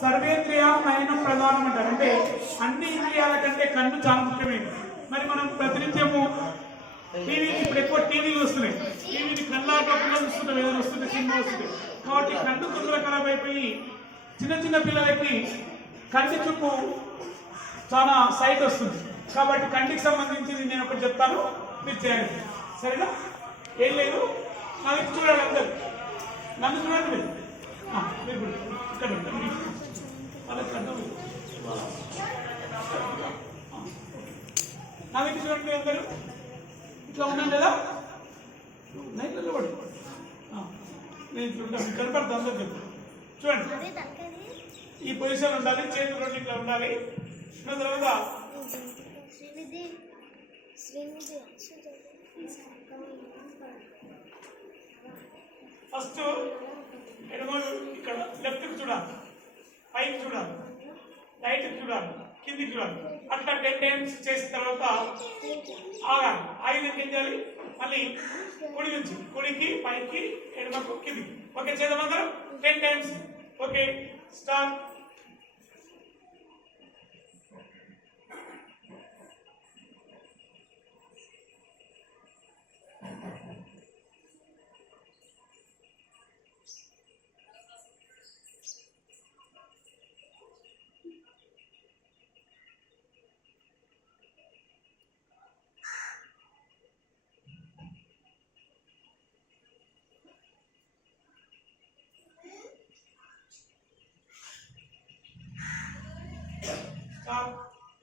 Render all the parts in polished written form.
సర్వేంద్రియ నయనం ప్రధానం అంటారు. అంటే అన్ని ఇంద్రియాల కంటే కన్ను చాలా ముఖ్యమైనది. మరి మనం ప్రతినిత్యము టీవీ, ఇప్పుడు ఎక్కువ టీవీలు వస్తున్నాయి, టీవీని కళ్ళాటప్పుడు చూస్తున్నాం, ఏదైనా వస్తుంది, సినిమా వస్తుంది. కాబట్టి కన్ను తొందరగా ఖరాబ్ అయిపోయి చిన్న చిన్న పిల్లలకి కంటి చూపు చాలా సైట్ వస్తుంది. కాబట్టి కంటికి సంబంధించింది నేను ఒకటి చెప్తాను, మీరు చేయండి, సరేనా? ఏం లేదు, నాకు చూడాలి, అందరు నన్ను చూడండి, మీరు మీరు ఇక్కడ ఉంటారు, వాళ్ళకి నా దగ్గర చూడండి, అందరు ఇట్లా ఉన్నాను కదా, నేను నిలబడి నేను ఇట్లా ఉంటాను, కనపడతా అందరు చెప్పు, చూడండి ఈ పొజిషన్ ఉండాలి, చేతులు రెండు ఇట్లా ఉండాలి. తర్వాత ఫస్ట్ ఎడమ ఇక్కడ లెఫ్ట్కి చూడాలి, పైకి చూడాలి, రైట్కి చూడాలి, కిందికి చూడాలి. అట్లా 10 టైమ్స్ చేసిన తర్వాత ఆగాలి. ఆగినాక ఏం చేయాలి? మళ్ళీ కుడి నుంచి కుడికి, పైకి, ఎడమకు, కిందికి. ఓకే, చేద్దాం అందరం 10 టైమ్స్. Okay, start.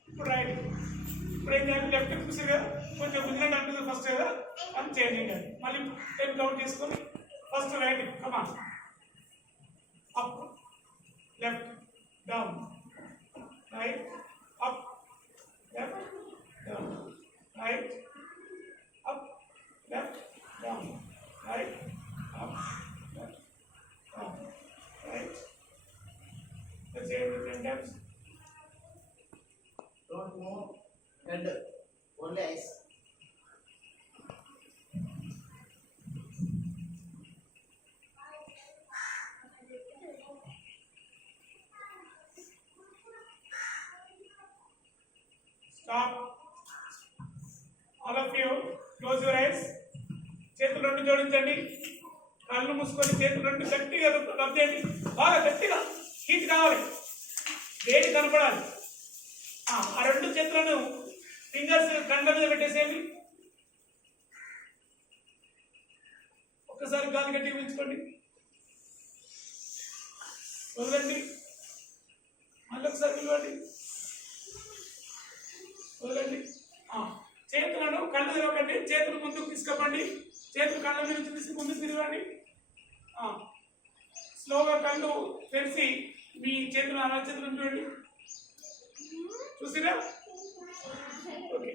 ఇప్పుడు రైట్, ఇప్పుడు ఏం చేయాలి? లెఫ్ట్ చూసి కదా, కొంచెం గుంజండి అనిపిస్తుంది ఫస్ట్ కదా, అని చేంజ్ చేయాలి. మళ్ళీ 10 కౌంట్ చేసుకొని first right, come on, up, left, down, right, up, left, down, right, up, left, down, right, up, left, down, right. Let's say it 10 times. Don't move head, only eyes. Stop. All of you, close your eyes. చేతులు రెండు జోడించండి, కళ్ళు మూసుకొని చేతులు రెండు గట్టిగా rub చేయండి, బాగా గట్టిగా. హీట్ కావాలి, వేడి కనపడాలి. ఆ రెండు చేతులను ఫింగర్స్ కండ మీద పెట్టేసేయండి. ఒక్కసారి గాలి గట్టిగా పీల్చుకోండి, వదలండి, మళ్ళీ ఒకసారి పిలవండి, వదలండి. చేతులను కళ్ళు తిరగండి, చేతులు ముందుకు తీసుకపోండి, చేతులు కళ్ళ మీద నుంచి తీసి ముందుకు తిరగండి. స్లోగా కళ్ళు తెరిచి మీ చేతులు అలా చేతులను చూడండి, చూసిరా? ఓకే,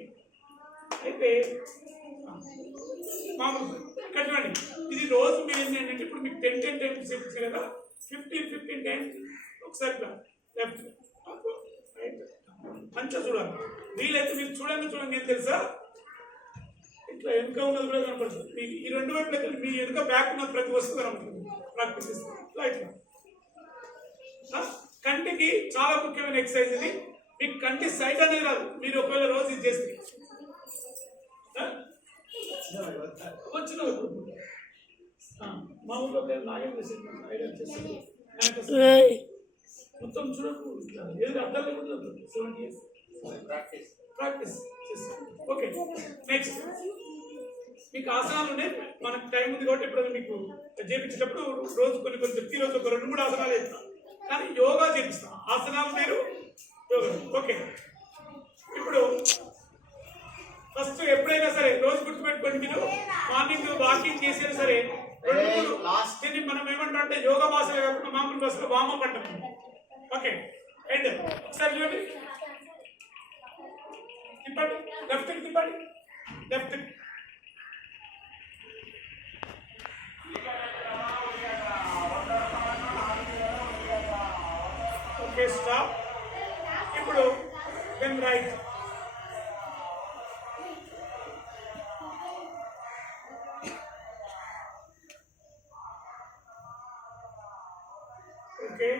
అయితే మామూలు ఇక్కడ చూడండి, ఇది రోజు మీరు ఏంటంటే ఇప్పుడు మీకు 10 టైమ్స్ చెప్పచ్చు కదా, 15 టైమ్స్ ఒకసారి లెఫ్ట్, రైట్, మంచిగా చూడాలి. వీలైతే మీరు చూడండి ఏం తెలుసా, ఇట్లా వెనుక ఉన్నది కూడా కనపడుతుంది మీకు. ఈ రెండు వైపులకి మీ వెనుక బ్యాక్ ఉన్న ప్రతి వస్తువు కనపడుతుంది. ప్రాక్టీస్ చేస్తుంది ఇట్లా ఇట్లా. కంటికి చాలా ముఖ్యమైన ఎక్సర్సైజ్ ఇది. మీకు కంటి సైట్ అనేది రాదు, మీరు ఒకవేళ రోజు ఇది చేస్తే వచ్చిన మామూలుగా నాగేం చేసేది ఐడియా చేస్తుంది మొత్తం చూడకు, ఏది అర్థం లేకుండా 7 years ప్రాక్టీస్ చేస్తాం. ఓకే, నెక్స్ట్ మీకు ఆసనాలు ఉన్నాయి, మనకు టైం ఉంది కాబట్టి ఇప్పుడు మీకు చేపించేటప్పుడు రోజు కొన్ని ప్రతి రోజు ఒక 2-3 ఆసనాలు వేస్తాం, కానీ యోగా చేపిస్తాం. ఆసనాలు మీరు యోగా. ఓకే, ఇప్పుడు ఫస్ట్ ఎప్పుడైనా సరే రోజు గుర్తుపెట్టుకోండి, మీరు మార్నింగ్ వాకింగ్ చేసినా సరే దీన్ని మనం ఏమంటాం అంటే యోగా భాషలో కాకుండా మామూలు భాషలో వామప్ అంటాం. ఓకే, అండ్ ఒకసారి చూడండి, తిప్పండి, లెఫ్ట్ తిప్పండి, లెఫ్ట్. Okay, stop. ఇప్పుడు దెన్ రైట్. ఓకే,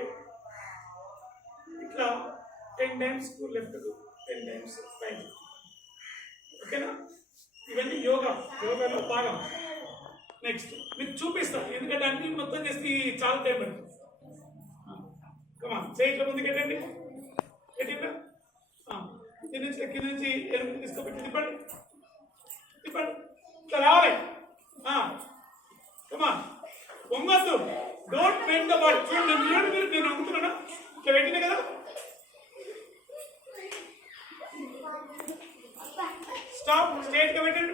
10 times కు లెఫ్ట్ కు 10 times రైట్. ఓకేనా? ఇవన్నీ యోగాలో భాగం. నెక్స్ట్ మీకు చూపిస్తాను, ఎందుకంటే అన్ని మొత్తం చేసి చాలా టైం పడుతుంది. కమా చేయిట్ల ముందుకు పెట్టండి, పెట్టిందా? కింద నుంచి ఎరుపు తీసుకోబెట్టి తిప్పండి, ఇట్లా రావాలి. కమా వంగద్దు, డోంట్ బెండ్ ద బాడీ. చూడండి మీరు, నేను అమ్ముతున్నానా? ఇట్లా పెట్టింది కదా, స్టాప్, స్ట్రైట్ గా పెట్టండి.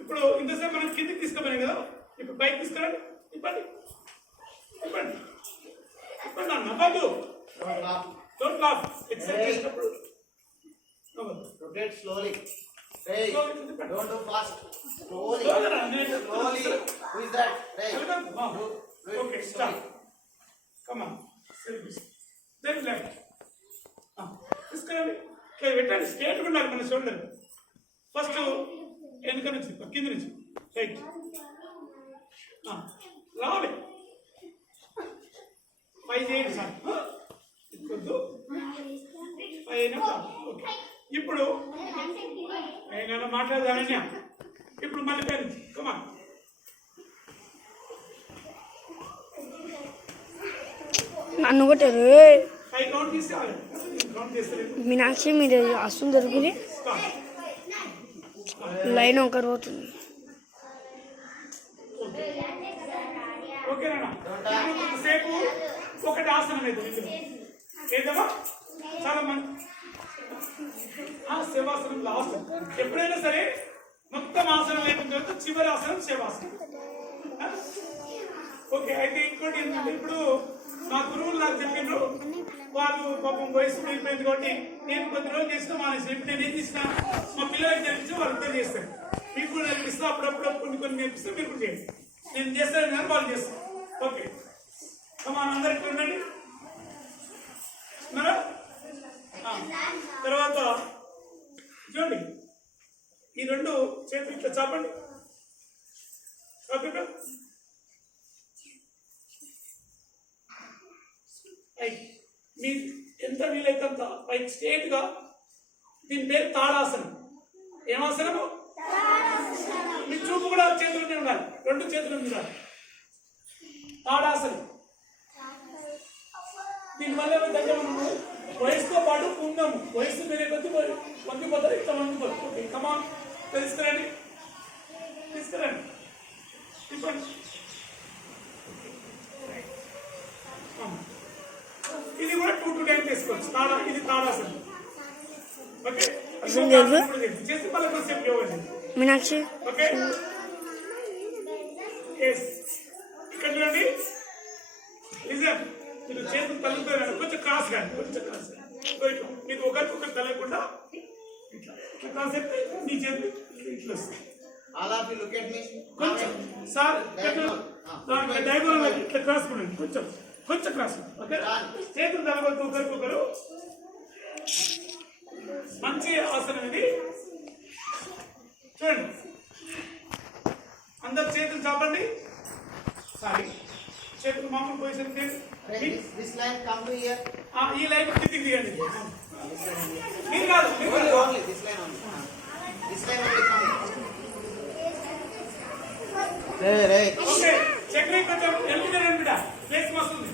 ఇప్పుడు ఇంతసేపు మనం కిందికి తీసుకుపోయాం కదా, ఇప్పుడు పైకి తీసుకురండి, ఇప్పండి నవ్వద్దు, డోంట్ లాఫ్. ఎక్సర్సైజ్ చేసినప్పుడు rotate slowly. Hey, don't do fast. Slowly. Who is that? Hey. Okay, stop. Come on. Then left. తీసుకురండి, పెట్టండి. స్ట్రైట్గా ఉండాలి మన షోల్డర్. ఫస్ట్ వెనుక నుంచి కింద నుంచి రైట్ రావాలి. పై చేయండి సార్, వద్దు పైన. ఓకే, ఇప్పుడు నేను మాట్లాడదానన్య. ఇప్పుడు మళ్ళీ పై నుంచి కమా. నన్ను కొట్టారు. పై కౌంట్ తీసుకోవాలి, కౌంట్ చేస్తారు. మీనాక్షి మీరు అసలు దొరికింది లైన్ ఒకరు పోతుంది. ఓకేనా? సేపు ఒకటి ఆసనం అయితే ఏదమ్మా, చాలా మంది శవాసనం లాస్ట్. ఎప్పుడైనా సరే మొత్తం ఆసనం అయిపోయిన తర్వాత చివరి ఆసనం శవాసనం. ఓకే, అయితే ఇంకోటి ఏంటంటే, ఇప్పుడు మా గురువులు నాకు చెప్పిండ్రు, వాళ్ళు పాపం వయసు అయిపోయింది కాబట్టి నేను కొద్ది రోజులు చేసిన మానేసి. ఇప్పుడు నేను ఏం చేసిన, మా పిల్లలకి నేర్పించి వాళ్ళు ఇద్దరు చేస్తారు. మీకు కూడా నేర్పిస్తా, అప్పుడప్పుడు కొన్ని నేర్పిస్తే మీరు కూడా చేయండి. నేను చేస్తాను కానీ వాళ్ళు చేస్తాను. ఓకే, మన అందరికి ఉండండి. తర్వాత చూడండి, ఈ రెండు చేతులు ఇట్లా చాపండి. మీ ఎంత వీలైతే అంత పైకి స్ట్రేట్ గా. దీని పేరు తాడాసనం. ఏమాసనము? మీ చూపు కూడా చేతులు ఉండాలి, రెండు చేతులు ఉండాలి. తాడాసనం. దీనివల్ల దగ్గర వయసుతో పాటు పుంగము, వయసు పెరిగే కొద్ది వంగిపోతారు, ఇట్లా వంగిపోతారు. ఓకే, కమా తీసుకురండి, ఇవ్వండి. ఇది కూడా 2 times చేసుకోవచ్చు. ఇది తాడాసనం. ఓకే, చేసి మళ్ళీ కొంచెం యోగా చేయండి. మీనాక్షి ఓకే, ఇక్కడ చూడండి. లిజన్, మీరు చేతులు తల్లుతారు, కొంచెం క్రాస్ కానీ, మీకు ఒకరికొకరు తగ్గకుండా ఇట్లా క్రాస్ అయితే మీ చేతులు ఇట్లా వస్తాయి. కొంచెం సార్ డయాగోనల్ ఇట్లా క్రాస్ కొనండి, కొంచెం క్రాస్. ఓకే, చేతులు తగ్గొద్దు ఒకరికొకరు. మంచి ఆసనం ఇది. చూడండి, అందరు చేతులు చాపండి. సారీ, చేతులు మామూలు పొజిషన్. ఈ లైన్ కిందికి తీయండి. మీరు కాదు, ఓకే. చక్రీ కొంచెం ఎల్లుండి బిడ్డ, ప్లేస్ వస్తుంది.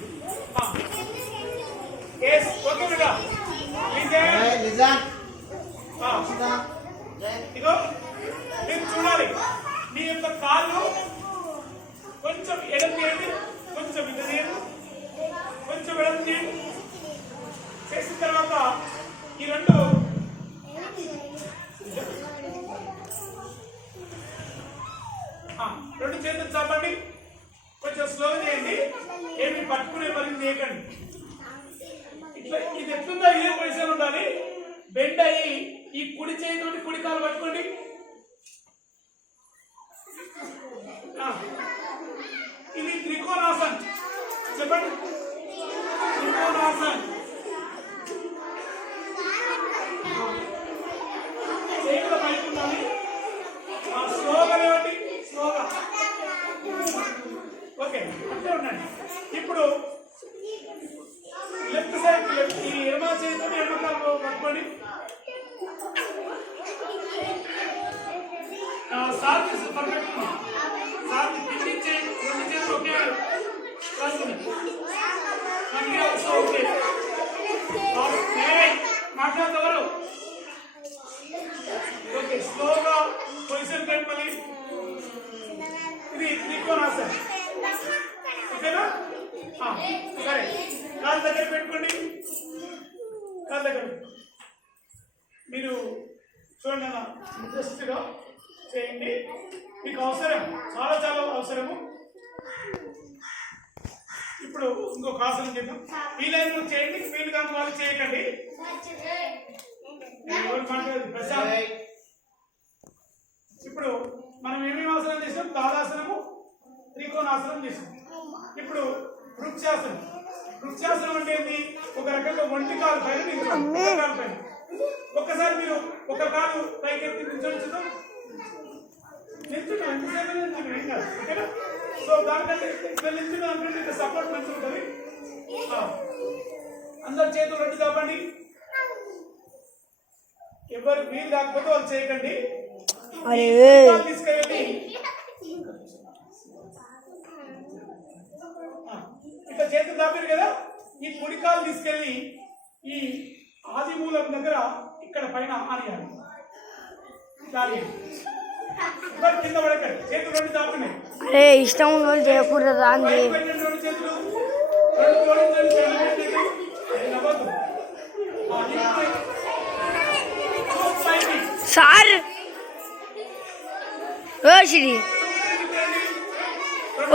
ఓకే బిడ్డ, ఇదో మీరు చూడాలి. మీ యొక్క కాళ్ళు కొంచెం ఎడం చేయండి, కొంచెం ఇటు చేయండి, కొంచెం ఎడం చేయండి. చేసిన తర్వాత ఈ రెండు చేతులు చాపండి. కొంచెం స్లో చేయండి, ఏమి పట్టుకునే పని చేయకండి. ఇట్లా ఇది ఎట్లుందో ఇదే పొజిషన్ ఉండాలి. బెండ్ అయ్యి ఈ కుడి చేతితోటి కుడి కాలు పట్టుకోండి. ఇది త్రికోణాసన్. చెప్పండి, త్రికోణాసన్. చేతుల పైకి ఉండాలి. స్లోగా లేవండి, స్లోగా. ఓకే, అంటే ఉండండి. ఇప్పుడు లెఫ్ట్ సైడ్, ఈ ఎడమ చేతితో ఎడమకాలు పట్టుకోండి. Sir perfect. సార్ కింది చేయి, రెండు చేతులు ఒకే ఓకే. మాట్లాడతారు. ఓకే, స్లోగా పొజిషన్ పెట్టుకొని ఇది త్రికోణాసనం. ఓకేనా? సరే, కాళ్ళ దగ్గర పెట్టుకోండి. కాళ్ళ దగ్గర మీరు చూడండి అన్న, ఇంట్రెస్ట్గా చేయండి. మీకు అవసరం, చాలా చాలా అవసరము. ఇప్పుడు ఇంకొక ఆసనం చేద్దాం. వీలైన చేయండి, వీలు కాని వాళ్ళు చేయకండి. ప్రశాంత్, ఇప్పుడు మనం ఏమేమి ఆసనం చేసాం? తాళాసనము, త్రికోణాసనం చేసాం. ఇప్పుడు వృక్షాసనం. వృక్షాసనం అంటే ఏంటి? ఒక రకంగా ఒంటి కాలు పైన నిల్చోండి. ఒక కాలు పైన ఒక్కసారి మీరు ఒక కాలు పైకెత్తి నిల్చొచ్చుతాం. నిల్చున్నాం, ఎంతసేపు నిల్చున్నాం, ఏం కాదు. ఓకేనా? సో దానికంటే ఇక్కడ నిల్చున్నాం అనుకుంటే ఇక్కడ సపోర్ట్ మంచిగా ఉంటుంది. అందరు చేతులు రెండు కాపండి. ఎవరు వీలు కాకపోతే వాళ్ళు చేయకండి. తీసుకెళ్ళి ఇట్లా చేతులు దాపారు కదా, ఈ కుడికాలు తీసుకెళ్ళి ఈ ఆది మూలం దగ్గర ఇక్కడ పైన ఆనియాలి. కింద పడకండి, చేతులు రెండు దాపండి. అరే ఇష్టం వాళ్ళు చేయకూడదు అండి. రెండు చేతులు రెండు జోడించండి. సార్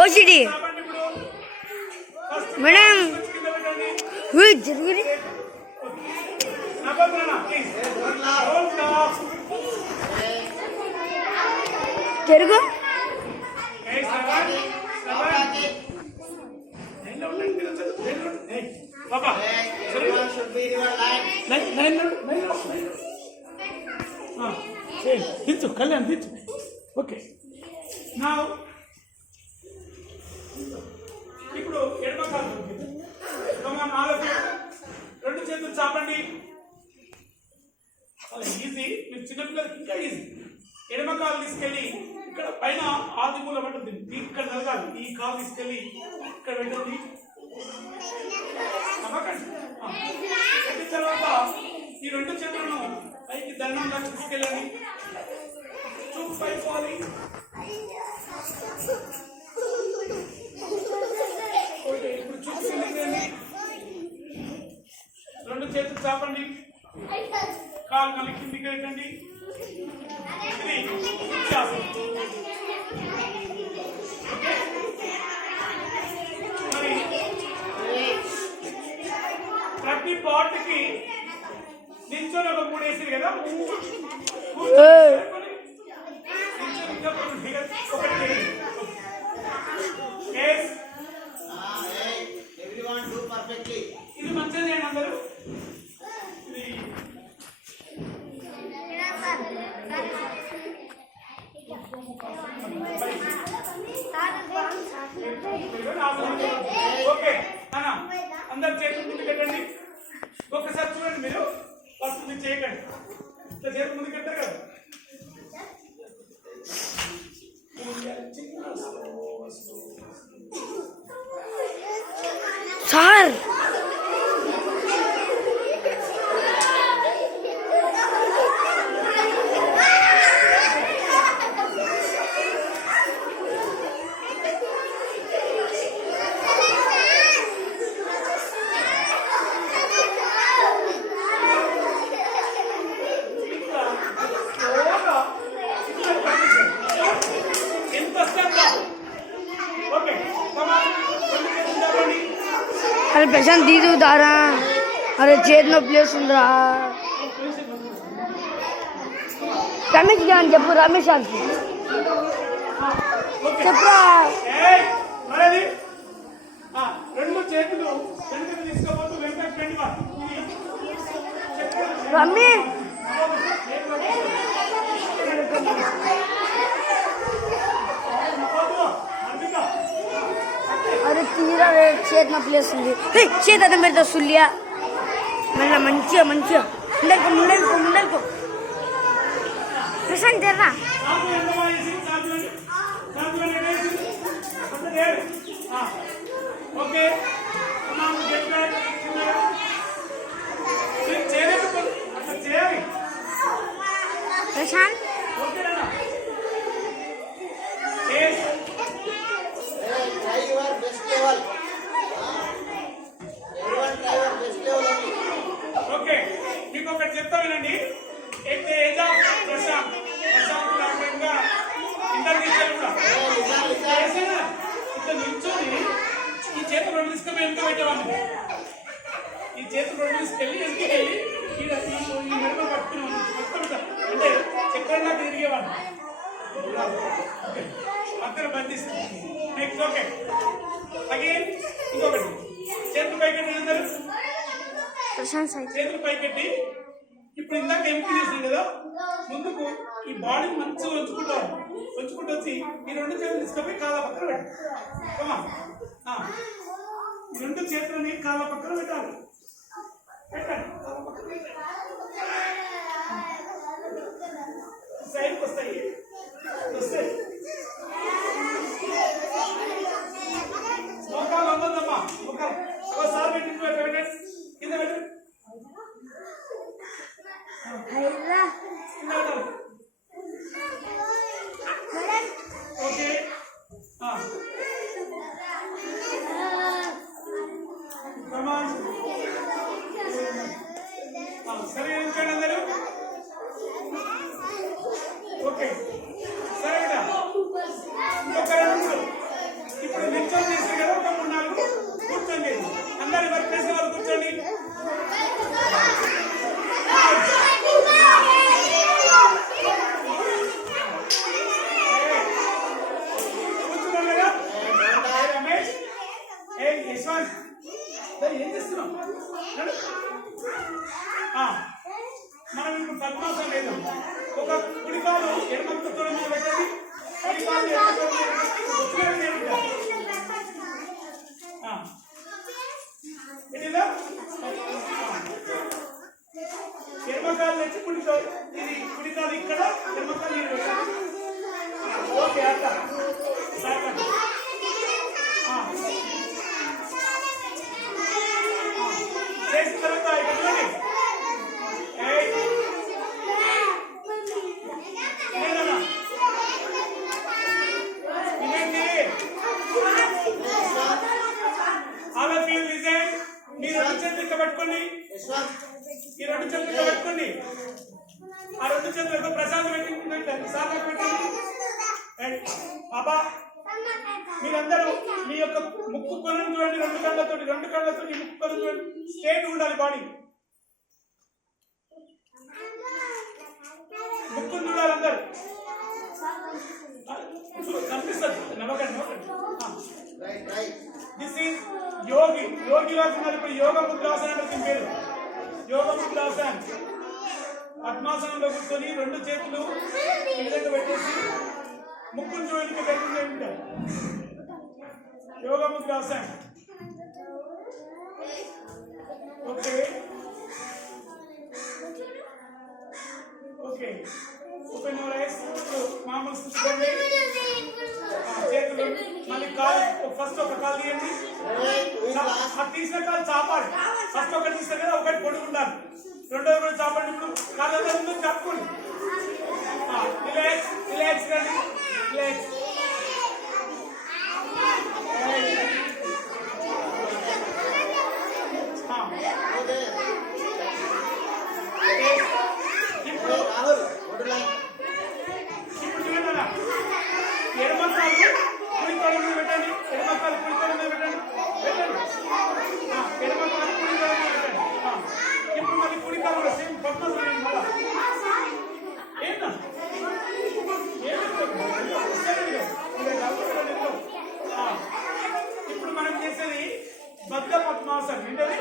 ఓషిడి మేడం జరుగురి జరుగు. దించు కళ్యాణ్, దించు. ఓకే, నా ఇప్పుడు ఎడమకాలు రెండు చేతులు చాపండి. ఈజీ, మీరు చిన్నపిల్లలకి ఇంకా ఈజీ. ఎడమకాలు తీసుకెళ్ళి ఇక్కడ పైన ఆది మూలం ఉంటుంది, ఇక్కడ జరగాలి. ఈ కాలు తీసుకెళ్ళి ఇక్కడ పెట్టండి. పెట్టిన తర్వాత ఈ రెండు చేతులను పైకి దండంగా తీసుకెళ్ళండి. చూపు పైపోవాలి. ఓకే, ఇప్పుడు చూపు కిందికి రెండు చేతులు చాపండి. కాలు మళ్ళీ కిందికి పెట్టండి. ఇది వృక్షాసనం. ఓకే, మరి ప్రతి పార్ట్కి నిల్చొని ఒక మూడు వేసి కదా, ఇది మంచిగా చేయండి అందరూ. ఇది ఓకే అన్న, అందరు చేతులు ముందు పెట్టండి. ఒక్కసారి చూడండి, మీరు ఫస్ట్ మీరు చేయకండి. ఇట్లా చేతులు ముందు పెట్టారు కదా. సార్ अरे प्रशांत दीदी उतारा. अरे चेत नो प्लेस ఉందిరా. రమేష్ గాని చెప్పు. రమేష్ గాని చెప్పరా. రెండు చేతులు వెనక్కి తీసుకోవద్దు, వెనక్కి రండి. రమ్మి अरे तीरा चेत में प्लेस चेत आता मेरे तो सुलिया మళ్ళీ మంచిగా ముందరుకో ప్రశాంత్ తెర్రా. సాధు ఎంత బాగా చేసింది సాధు అని వేసింది అంత లేదు. ఓకే చేయలేకపోతే అట్లా చేయాలి. ప్రశాంత్ ఓకేనా Try your best level. Everyone try your best level only. Okay మీకు ఒకటి చెప్తా వినండి. At the age of Prashant లాగా ఇంటర్నేషనల్ కూడా చేసేనా ఇట్లా నిల్చొని ఈ చేతులు రెండు తీసుకొని వెనుక పెట్టేవాడిని. ఈ చేతులు రెండు తీసుకెళ్ళి వెనుకెళ్ళి ఈ మెడమ పట్టుకునేవాడిని మొత్తం అంటే చక్రంగా తిరిగేవాడిని. మధ్యలో బంధిస్తుంది. నెక్స్ట్ ఓకే అగైన్ ఇంకొకటి చేతులు పైకెట్టి అందరూ ప్రశాంత్ చేతులు పైకెట్టి ఇప్పుడు ఇందాక ఎంపీ చేసింది కదా ముందుకు ఈ బాడీని మంచిగా ఉంచుకుంటూ వచ్చి ఈ రెండు చేతులు తీసుకొని కాళ్ళ పక్కన పెట్టాలి. రెండు చేతులని కాళ్ళ పక్కన పెట్టాలి. సైడ్కి వస్తాయి మోకాలు అవ్వద్దమ్మా. మోకాలు ఒకసారి పెట్టి కింద పెట్టు. ఓకే సరే ఎందుకండి అందరూ ఓకే సరే ఇంకొక రెండు ఇప్పుడు నిల్చొని చేస్తారు కదా ఒక 3-4 కూర్చోండి. అందరు వర్క్ చేసే వాళ్ళు కూర్చోండి. కూర్చున్నాం కదా రమేష్ యశ్వంత్ ఏం చేస్తున్నాం మనం ఇప్పుడు పద్మాసనం లేదు. ఒక కుడికాలు ఎడమ తొడ మీద పెట్టండి. కుడికాలు ఎడమకాలు తెచ్చి కుడికాలు ఇది కుడికాలు ఇక్కడ ఎడమకాలు ఓకే అట్లా సాగండి. చేసిన తర్వాత ఇక్కడ చూడండి. పట్టుకోండి. ఈ రెండు చేతులు పట్టుకోండి. ఆ రెండు చేతులు ప్రశాంత్ పెట్టండి. సార్ పెట్టండి. బాబా మీరందరూ మీ యొక్క ముక్కు కొలను చూడండి. రెండు కళ్ళతో ముక్కు కొలను చూడండి. స్ట్రేట్ ఉండాలి బాడీ. ముక్కు చూడాలి అందరు కనిపిస్తుంది. నమ్మకండి. దిస్ ఈజ్ యోగి వాసనాలు. ఇప్పుడు యోగ ముద్రాసనం అంటే పేరు యోగ ముద్రాసనం. పద్మాసనంలో కూర్చొని రెండు చేతులు కిందకి పెట్టేసి ముక్కును చూడడానికి పెట్టండి. యోగ ముద్రాసనం. Okay okay open your eyes. మామూలు చూసుకోండి. చేతులు మళ్ళీ కాలు ఫస్ట్ ఒక కాలు తీయండి. తీసిన కాలు చాపాలి. ఫస్ట్ ఒకటి తీస్తే కదా ఒకటి పొడుగు ఉండాలి. రెండోది కూడా చాపండి. ఇప్పుడు కాళ్ళ ముందు చాపుకోండి. రిలాక్స్ రిలాక్స్ రండి. రిలాక్స్ ఇప్పుడు చూడండి. ఎడమకాలు కుడి తొడ మీద పెట్టండి. ఎడమకాలు కుడి తొడ మీద పెట్టండి. ఎడమకాలు కుడి తొడ మీద పెట్టండి. ఇప్పుడు మళ్ళీ కుడి కాలు కూడా సేమ్ పద్మాసనం. మళ్ళా ఏంటో ఇప్పుడు మనం చేసేది బద్ధ పద్మాసనం. ఏంటది?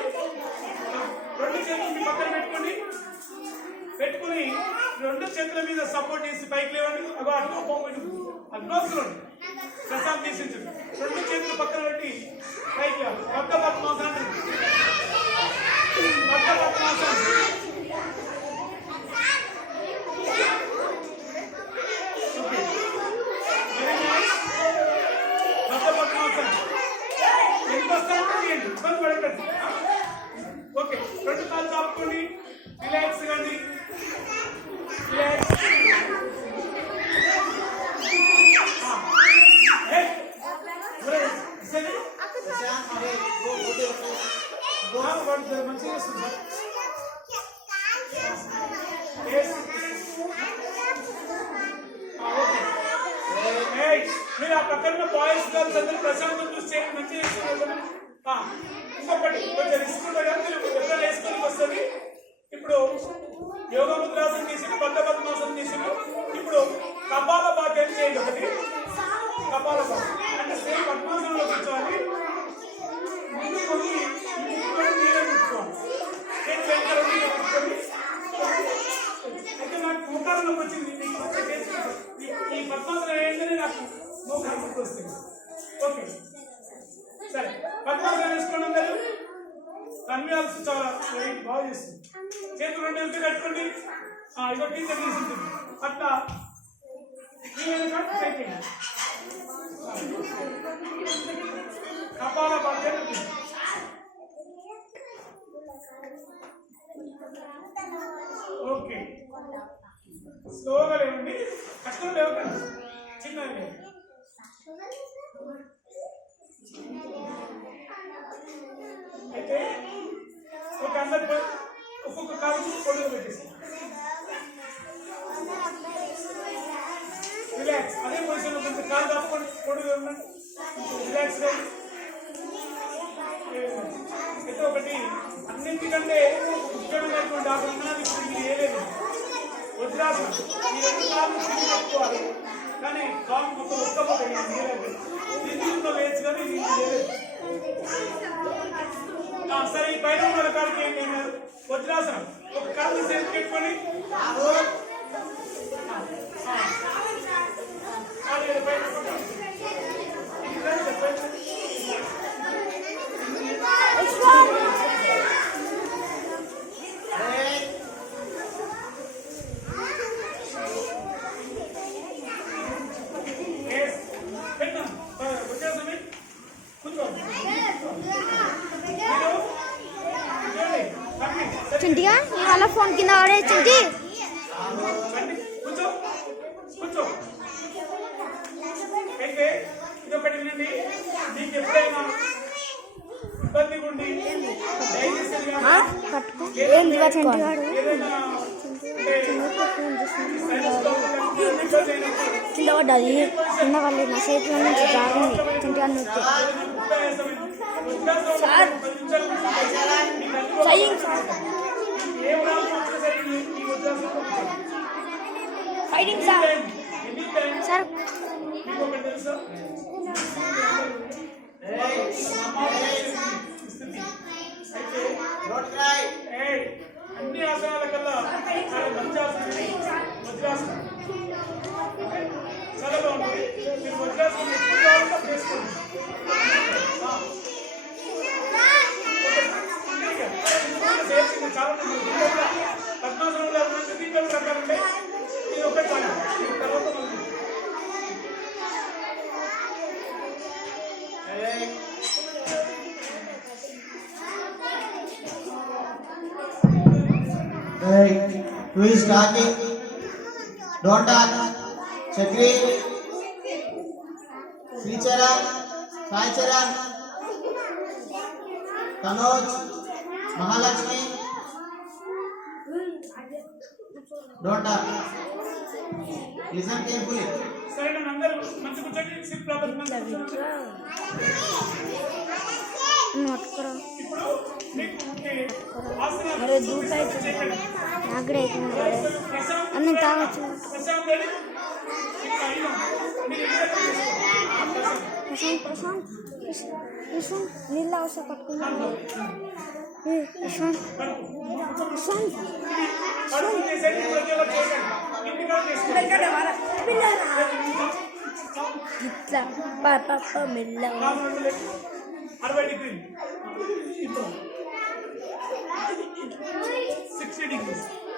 రెండు చేతులు మీ పక్కన పెట్టుకుని రెండు చేతుల మీద సపోర్ట్ చేసి పైకి లేవండి. అడ్వాన్స్లో ప్రశాంత్ తీసించండి. రెండు చేతులు పక్కన పెట్టి పైకి బద్ధ పద్మాసనం. పద్మాసనం. Okay very nice. బద్ధ పద్మాసనం. ఎంత వస్తాయంటే తీయండి, ఇబ్బంది పడకండి. ఓకే, రెండు కాళ్ళు చాపుకోండి, రిలాక్స్ కండి, రిలాక్స్. మంచిగా వస్తుంది. మీరు ఆ పక్కన బాయ్స్ గర్ల్స్ అందరూ ప్రశాంతం చూస్తే మంచిగా వేసుకున్నారు. ఇంకొకటి కొంచెం రిస్క్ ఉంటుంది కదా, మీరు ఎప్పుడైనా వేసుకోనికి వస్తుంది. ఇప్పుడు యోగా ముద్రాసనం చేసి బద్ధ పద్మాసనం చేసి ఇప్పుడు కపాల భాగ్యం చేయండి. ఒకటి కపాల భాగ్యం అంటే సేమ్ పద్మాసనంలో కూర్చోవాలి. ముందు కొన్ని నీళ్ళే కూర్చోవాలి. అయితే నాకు మోకాళ్ళలోకి వచ్చింది. ఈ పద్మాసనం ఏంటనే నాకు మోకాలు గుర్తొస్తుంది. ఓకే సరే, పద్మాసనం వేసుకోండి అందరూ. కన్వీనర్స్ చాలా బాగా చేస్తుంది. చేతులు రెండు వెళ్తే కట్టుకోండి. ఇదో టీచర్ తీసుకుంటుంది అట్లా కపాల బాధ్యత. ఓకే స్లోగా లేవండి, కష్టం లేవకండి, చిన్నది. అయితే ఒక అందరి ఒక్కొక్క కాలు పొడుగు పెట్టేసి రిలాక్స్. అదే పొజిషన్లో కొంచెం కాలు తప్పుకొని పొడుగు ఉండండి, రిలాక్స్. అయితే ఒకటి అన్నింటికంటే ముఖ్యమైనటువంటి ఆసనం ఇప్పుడు ఇది ఏలేదు, వజ్రాసనం. ఈ రెండు కాళ్ళు తిరిగి పెట్టుకోవాలి, కానీ కాలు మొత్తం ఒక్కపోతాయి. దీంట్లో లేచి కానీ ఇది లేదు. సరే, ఈ పైన ఉన్న కాళ్ళకి ఏంటి వజ్రాసనం. ఒక కాళ్ళు సేపు పెట్టుకొని చింటిగా నీ వల్ల ఫోన్ కింద పడే చింటి. కూర్చో కూర్చో. అయితే ఇదొకటి వినండి, మీకు ఎప్పుడైనా ఇబ్బంది ఉండి కింద పడ్డది. కింద పడలేదు, నా చేతిలో నుంచి జాగింది. చింటిగా నొక్కి ఫైటింగ్ సార్. సార్ అన్ని ఆసనాల కల్లా మంచి వజ్రాసనం చాలా బాగుంటుంది. మీరు వజ్రాసనం ఎప్పుడు కావాలంటే చేసుకోండి. చాలా పద్మాసనంలో ఎవరంటే దీంట్లో రకాలంటే ఇది ఒకటి తర్వాత who is talking? Don't talk. Chakri, Sricharan, Saicharan, Tanoj, Mahalakshmi. Don't talk. Listen carefully. సరే, నన్ను అందరూ మంచి కూర్చోండి. సిప్ ప్రాబ్లం ఇప్పుడు మీకు అరే దూపు అవుతుంది, నాకు కూడా అవుతుంది. అన్నీ తాగొచ్చు. ప్రశాంత్ ప్రశాంత్ ప్రశాంత్ నీళ్ళు అవసరం పట్టుకున్నాను. ప్రశాంత్ ప్రశాంత్ ఇట్లా పాప మెల్లగా 60 డిగ్రీ.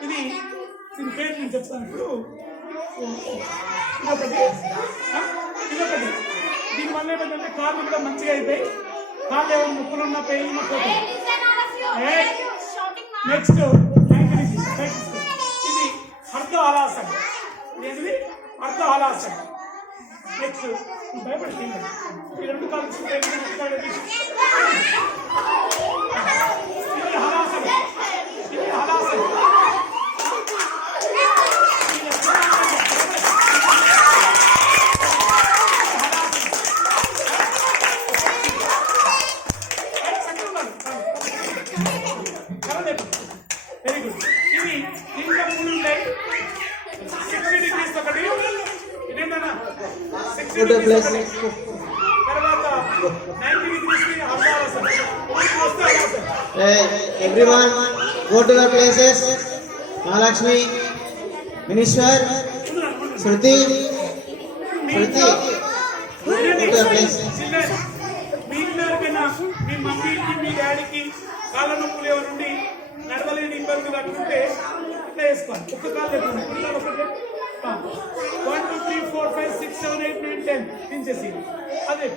ఇది దీని పేరు నేను చెప్తాను ఇప్పుడు. ఇదొకటి ఇదొకటి. దీనివల్ల ఏంటంటే కాళ్ళు కూడా మంచిగా అవుతాయి. కాళ్ళు ఏమైనా ముక్కులు ఉన్న పెయిన్ పోతాయి. నెక్స్ట్ ఇది అర్ధ హలాసన. ఏంటిది? అర్ధ హలాసన. నెక్స్ట్ భయపడి ఈ రెండు కాళ్ళు ఇది హలాసన. ఇది హలాసన. Very good. ఇవి ఇంకా 3 ఉంటాయి. 60 degrees ఒకటి. ఇదేంటన్నా 60 degrees ఒకటి. తర్వాత 90 degrees కి హలాసన. Hey, everyone, go to your places. Mahalakshmi, Minishwar, Shruti, Shruti, go to your places. మీ ఇంటికైనా మీ మమ్మీకి మీ డాడీకి కాళ్ళ నొప్పులు ఎవరుండి నడవలేని ఇబ్బందులు అట్టుంటే ఇట్లా వేసుకోండి. ఒక్క కాళ్ళు లేకుండా 1 2 3 4 5 6 7 8 9 10 దించేసి అదే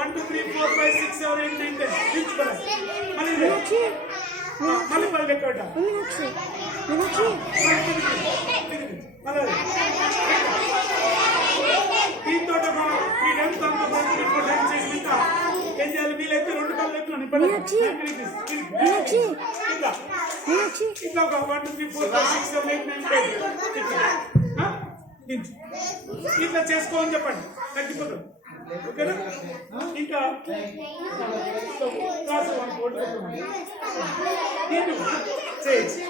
1 2 3 4 5 6 7 8 9 10 దించుకోవాలి. మళ్ళీ మళ్ళీ మళ్ళీ లెక్క దీంతో మీ డెన్స్ అంతా చేసినాక ఏం చేయాలి? వీలైతే 2 కాళ్ళు లెక్కలు ఇట్లా ఒక 1 2 3 4 5 6 7 8 9 10 ఇట్లా చేసుకోమని చెప్పండి. తగ్గిపోతుంది. ఓకేనా? ఇంకా క్లాస్ 1 చేయొచ్చు.